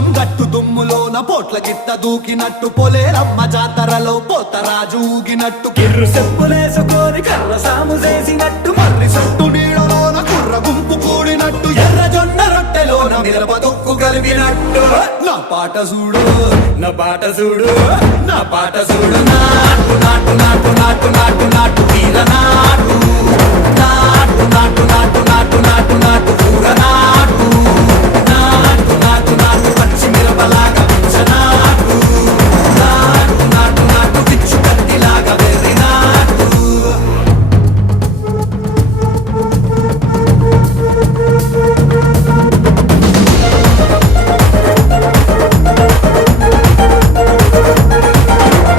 లింగం గట్టు దుమ్ములోన పోట్ల గిత్త దూకినట్టు పొలేరమ్మ జాతరలో పోతరాజు ఊగినట్టు కిర్రు చెప్పులేసుకొని కర్ర సాము చేసినట్టు మర్రి చుట్టు నీడలోన కుర్ర గుంపు కూడినట్టు ఎర్ర జొన్న రొట్టెలోన మిరప దొక్కు కలిపినట్టు నా పాట చూడు నా పాట చూడు నా పాట